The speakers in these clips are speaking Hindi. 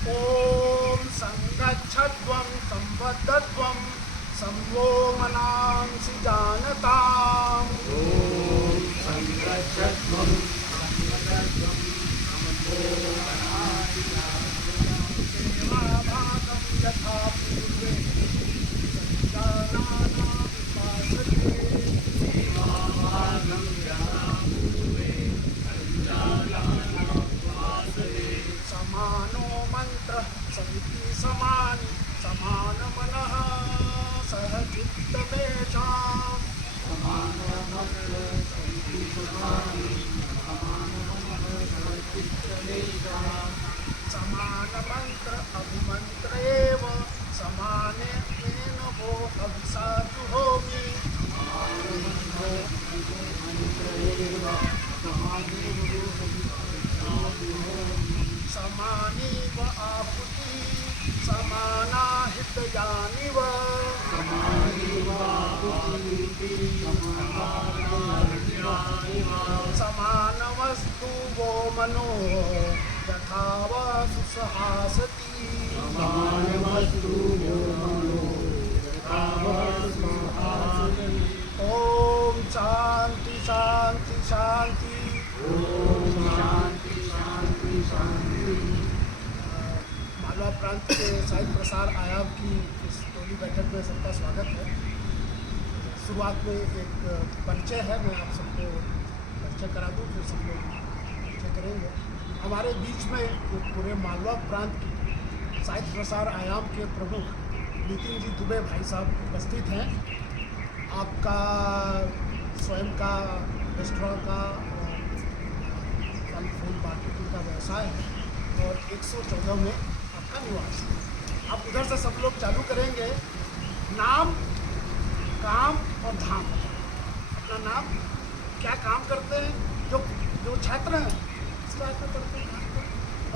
ॐ संगच्छध्वं संवद्धध्वं संवो मनांसि जानताम्। ॐ संगच्छध्वं संवद्धध्वं संवो मनांसि जानताम्। सेवाभागं यथा पूर्वे सञ्जानाना उपासते। सेवाभागं यथा पूर्वे सञ्जानाना उपासते। समानो मन्त्रः समिति समानि समानमनः सह चित्तमेषाम्। समानमन्त्र अभिमन्त्र एव समानेन वो हविषा जुहोमि। समानीव आहुति समानाहितयानिव। समानमस्तु वो मनो यथा वा सुसहासति। ओम शांति शांति शांति। मालवा प्रांत के साहित्य प्रसार आयाम की इस टोली बैठक में सबका स्वागत है। शुरुआत में एक परिचय है, मैं आप सबको परिचय करा दूँ, फिर सब लोग परिचय करेंगे। हमारे बीच में पूरे मालवा प्रांत की साहित्य प्रसार आयाम के प्रमुख नितिन जी दुबे भाई साहब उपस्थित हैं। आपका स्वयं का रेस्टोरेंट का फल फूल मार्केटिंग का व्यवसाय है और 114 में आपका निवास है। आप उधर से सब लोग चालू करेंगे। नाम, काम और धाम। अपना नाम, क्या काम करते हैं, जो छात्र हैं किस क्लास में पढ़ते हैं,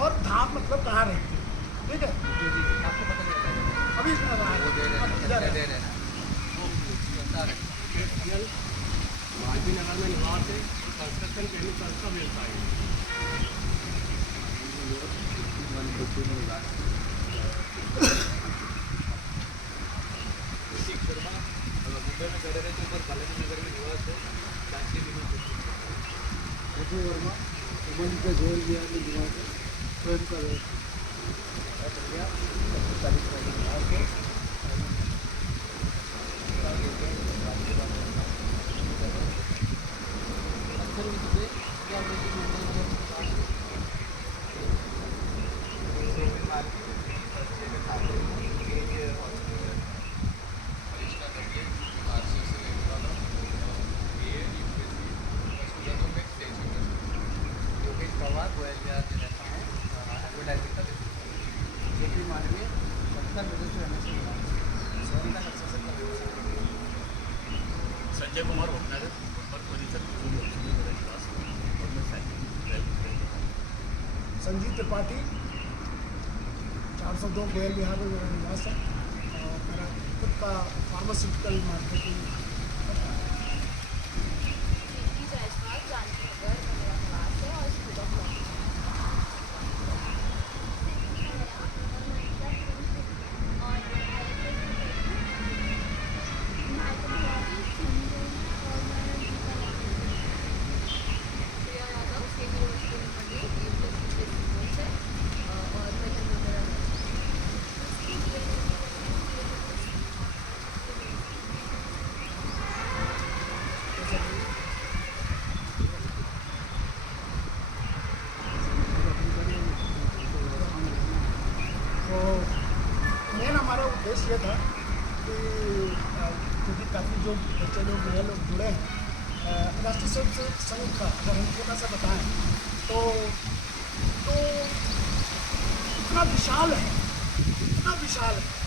और धाम मतलब कहाँ रहते हैं। ठीक है, आपको पता चलेगा अभी इसमें वो दे देना। मालवी नगर में निवास है। कंस्ट्रक्शन केमिकल्स का व्यवसाय है। मुंबई में खड़े रहते ऊपर बालाजी नगर में निवास है। वर्मा उमन के जोर बिहार में निवास है। स्वयं का संजय कुमार भटनागर और परिसर संजीव त्रिपाठी 402 गोयल बिहार में मेरा निवास है और मेरा खुद का फार्मास्यूटिकल मार्केटिंग होता है। हमारा उद्देश्य ये था कि क्योंकि काफ़ी जो बच्चे लोग नए लोग जुड़े हैं, राष्ट्रीय स्वयंसेवक संघ का अगर हम थोड़ा सा बताएं तो इतना विशाल है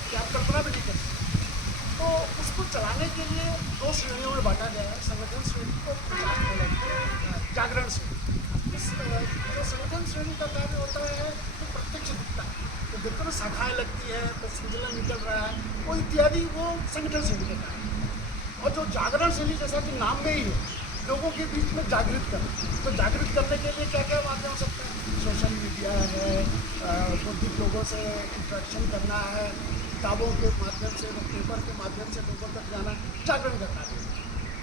कि आप कल्पना भी नहीं कर सकते। तो उसको चलाने के लिए 2 श्रेणियों में बांटा गया है, संगठन श्रेणी और जागरण श्रेणी। इस जो संगठन श्रेणी का कार्य होता है तो प्रत्यक्ष दिखता है, तो देखो ना शाखाएँ लगती है, तो संचलन निकल रहा है, वो इत्यादि, वो संगठन श्रेणी का कार्य है। और जो जागरण शैली, जैसा कि नाम में ही है, लोगों के बीच में जागृत करना, तो जागृत करने के लिए क्या क्या माध्यम हो सकते हैं, सोशल मीडिया है, बौद्धिक लोगों से इंटरेक्शन करना है, किताबों के माध्यम से, पेपर के माध्यम से लोगों तक जाना, जागरण का कार्य है।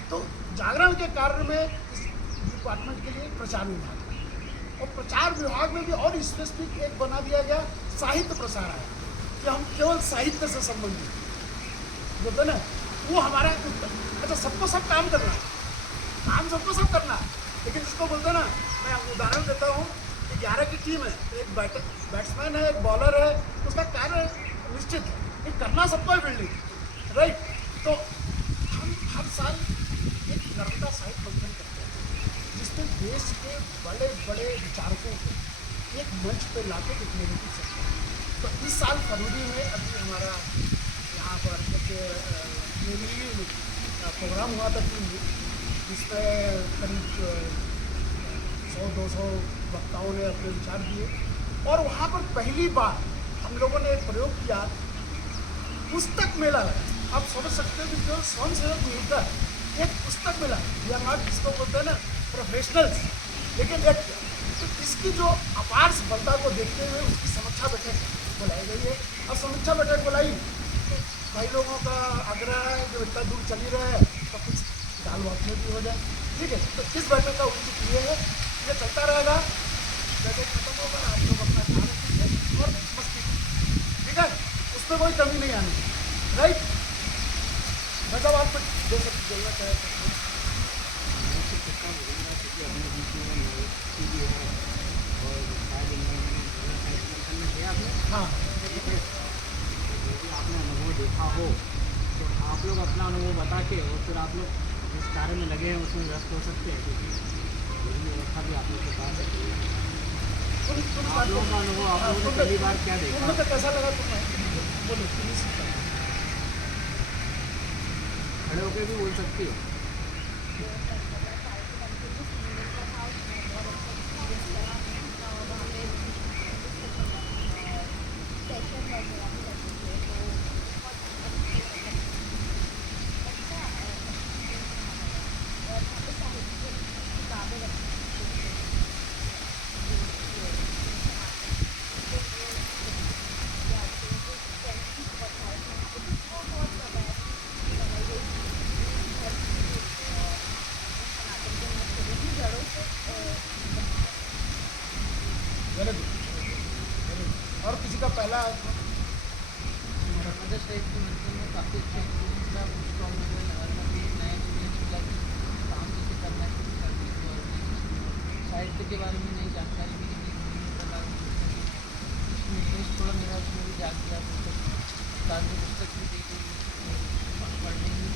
तो जागरण के कार्य में इस डिपार्टमेंट के लिए प्रचार विभाग है, और प्रचार विभाग में भी और स्पेसिफिक एक बना दिया गया साहित्य प्रसार है, कि हम केवल साहित्य से संबंधित बोलते ना, वो हमारा अच्छा सबको सब काम करना है, काम सबको सब करना है, लेकिन इसको बोलते ना, मैं उदाहरण देता हूँ कि 11 की टीम है, एक बैट्समैन है, एक बॉलर है, उसका कार्य निश्चित है, ये करना सबको है फील्डिंग, राइट। तो हम हर साल एक नर्मदा साहित्य मंथन करते हैं, जिसमें देश के बड़े बड़े विचारकों को एक मंच पे लाके एक नेगेटिव सकते हैं। तो इस साल फरवरी में अभी हमारा यहाँ पर एक प्रोग्राम हुआ था टीम में, जिसमें करीब 100-200 वक्ताओं ने अपने विचार दिए, और वहाँ पर पहली बार हम लोगों ने एक प्रयोग किया, पुस्तक मेला लगा। आप समझ सकते हो कि जो स्वयं सेवक मिलकर एक पुस्तक मेला, या नॉट जिसको बोलते हैं ना प्रोफेशनल्स, लेकिन एक तो इसकी जो अपार सफलता को देखते हुए उसकी समीक्षा बैठक बुलाई गई है। अब समीक्षा बैठक बुलाई तो कई लोगों का आग्रह है जो इतना दूर चली रहा है तो कुछ दाल वापसी भी हो जाए, ठीक है। तो इस बैठक का उद्देश्य ये है, ये चलता रहेगा, बैठक खत्म होगा, आप लोग अपना ध्यान रखिए और मस्ती, ठीक है, उसमें कोई कमी नहीं आनी, राइट। मतलब आपको जो सब जरूरत है हाँ, आपने अनुभव देखा हो तो आप लोग अपना अनुभव बता के और फिर आप लोग जिस कार्य में लगे हैं उसमें व्यस्त हो सकते हैं, क्योंकि यही व्यवस्था भी आप लोग के पास है। आप लोगों का अनुभव, आप लोगों ने पहली बार क्या देखा, तुम्हें तो कैसा लगा, तुम्हें बोलो, खड़े होकर भी बोल सकती हो। और किसी का पहला मदर साहित्य के मंथन में काफ़ी अच्छा एक्सपीरियंस था, उसको मुझे लगा था कि नया एक्सपीरियंस मिला कि काम कैसे करना है, कैसे करना है, और साहित्य के बारे में नई जानकारी मिली कि विभिन्न प्रकार की पुस्तकें, इसमें इंटरेस्ट थोड़ा मेरा उसमें भी जाग गया। ताज़ी पुस्तक भी देखी, पढ़ने की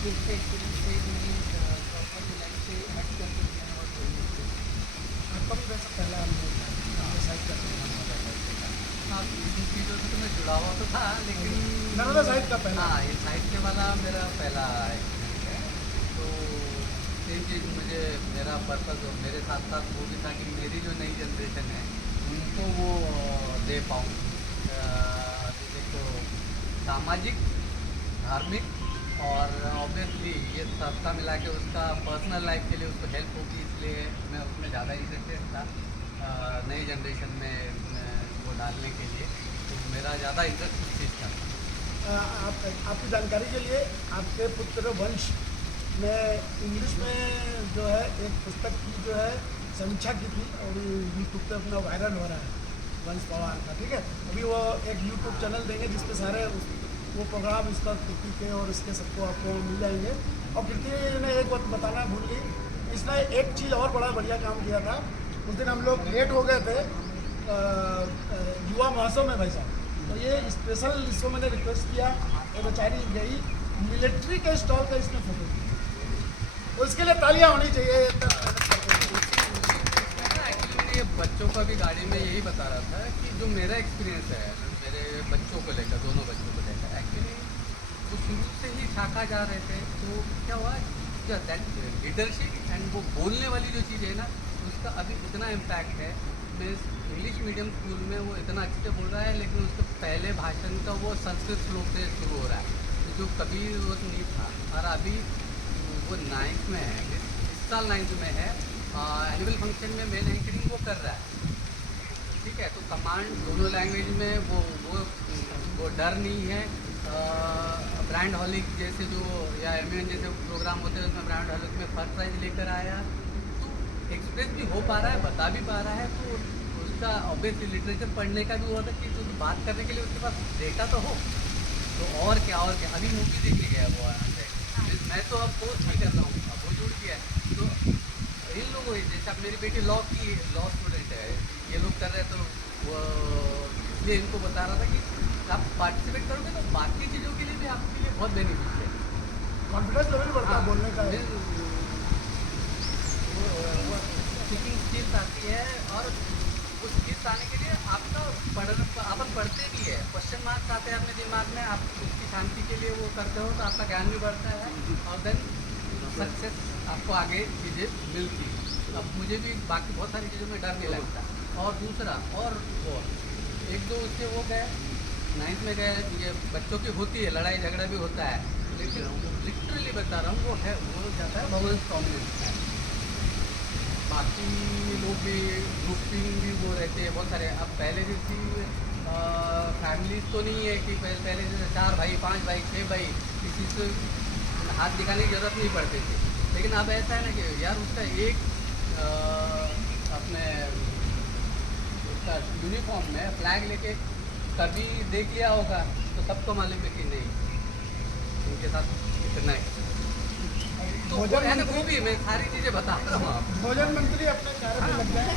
फिर से एक्सपीरियंस से मेरी प्रॉपर लाइफ से हट करके बहुत जरूरी है। आपका भी वैसा पहला अनुभव था साहित्य का, हाँ, इन चीज़ों से तो मैं जुड़ा हुआ तो था, लेकिन नर्मदा साहित्य का पहला, हाँ, ये साहित्य वाला मेरा पहला एक्सपीरियंस है। तो सेम चीज़ मुझे, मेरा पर्पज़ और मेरे साथ साथ वो भी था कि मेरी जो नई जनरेशन है उनको वो दे पाऊँ। देखो, सामाजिक, धार्मिक और ऑब्वियसली ये सबका मिला के उसका पर्सनल लाइफ के लिए उसको हेल्प होगी, इसलिए मैं उसमें ज़्यादा इंटरेस्टेड था नई जनरेशन में वो डालने के लिए। तो मेरा ज़्यादा इंटरेस्ट उस चीज़ का था। आपकी जानकारी के लिए, आपके पुत्र वंश ने इंग्लिश में जो है एक पुस्तक की जो है समीक्षा की थी, और यूट्यूब पे अपना वायरल हो रहा है, वंश पवार का, ठीक है। अभी वो एक यूट्यूब चैनल देंगे जिसपे सारे वो प्रोग्राम इसका कीर्ति के और इसके सबको आपको मिल जाएंगे। और कीर्ति ने एक बात बताना भूल गई, इसने एक चीज़ और बड़ा बढ़िया काम किया था। उस दिन हम लोग लेट हो गए थे युवा महोत्सव में भाई साहब, तो ये स्पेशल इसको मैंने रिक्वेस्ट किया, ये बेचारी गई मिलिट्री के स्टॉल का इसने फोटो दिया, उसके लिए तालियां होनी चाहिए। एक्चुअली बच्चों को भी गाड़ी में यही बता रहा था कि जो मेरा एक्सपीरियंस है मेरे बच्चों को लेकर, दोनों बच्चों को लेकर, एक्चुअली वो शुरू से ही शाखा जा रहे थे। तो क्या हुआ, क्या दैट लीडरशिप एंड वो बोलने वाली जो चीज़ है ना, उसका अभी इतना इम्पैक्ट है। मैं इंग्लिश मीडियम स्कूल में वो इतना अच्छे से बोल रहा है, लेकिन उसके पहले भाषण का वो संस्कृत श्लोक से शुरू हो रहा है, जो कभी वो नहीं था। और अभी वो 9th में है, इस साल 9th में है, एनुअल फंक्शन में मेन एंकरिंग वो कर रहा है, ठीक है। तो कमांड दोनों लैंग्वेज में वो डर नहीं है। ब्रांड हॉलिक जैसे जो या एमियन जैसे प्रोग्राम होते हैं उसमें ब्रांड हॉलिक में फर्स्ट प्राइज लेकर आया, तो एक्सप्रेस भी हो पा रहा है, बता भी पा रहा है। तो उसका ऑब्वियसली लिटरेचर पढ़ने का भी होता है कि तो बात करने के लिए उसके पास डेटा तो हो। तो और क्या अभी मूवी देखने गया वो मैं तो अब पोस्ट नहीं कर रहा हूँ, अब वो जुड़ गया है। तो इन लोगों जैसे अब मेरी बेटी लॉ स्टूडेंट है, ये लोग कर रहे हैं, तो वो इसलिए इनको बता रहा था कि आप पार्टिसिपेट करोगे तो बाकी चीज़ों के लिए भी आपके लिए बहुत बेनिफिट है। कॉन्फिडेंस लेवल बढ़ता है बोलने का। स्पीकिंग स्किल्स आती है, और उस स्किल्स आने के लिए आपका अपन पढ़ते भी है, क्वेश्चन मार्क्स आते हैं अपने दिमाग में, आप उसकी शांति के लिए वो करते हो तो आपका ज्ञान भी बढ़ता है, और देन सक्सेस आपको आगे चीज़ें मिलती है। अब मुझे भी बाकी बहुत सारी चीज़ों में डर नहीं लगता। और दूसरा और वो एक दो उसके वो गए 9th में गए, ये बच्चों की होती है, लड़ाई झगड़ा भी होता है, लेकिन लिटरली बता रहा हूँ वो जाता है भगवान कॉम्बिनेशन है। बाकी लोग भी ग्रुपिंग भी वो रहते हैं बहुत सारे। अब पहले जैसी फैमिलीज तो नहीं है कि पहले जैसे 4 भाई 5 भाई 6 भाई किसी से हाथ दिखाने की ज़रूरत नहीं पड़ती थी, लेकिन अब ऐसा है ना कि यार उसका एक अपने उसका यूनिफॉर्म में फ्लैग लेके कभी देख लिया होगा तो सबको मालूम है कि नहीं उनके साथ इतना है। तो वो है ना, वो भी मैं सारी चीज़ें बता रहा हूँ आपको। भोजन मंत्री अपने कार्य में लग जाए।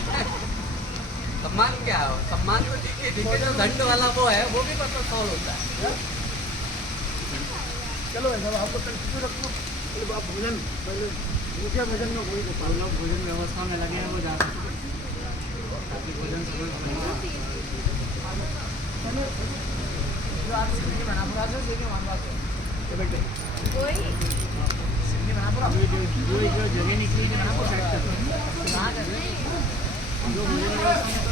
सम्मान क्या है, सम्मान तो ठीक है, जो दंड वाला वो है वो भी मतलब सॉल्व होता है। चलो भाई साहब आप लोग कंटिन्यू रखो, आप भोजन पहले मुख्य भोजन में वही हम लोग भोजन व्यवस्था में लगे हैं, वो जा सकते ताकि भोजन जो आप सिंधी बनापुरा से सीखे मान बात है बेटे सिंधी बनापुरा जो जगह निकली है ना वो सेट कर जो भोजन व्यवस्था में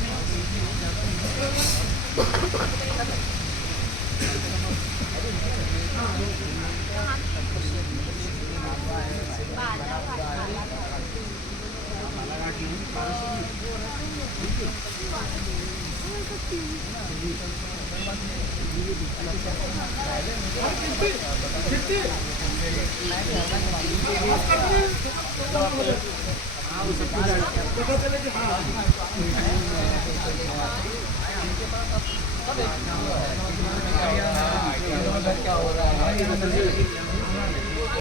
तो क्या हो रहा है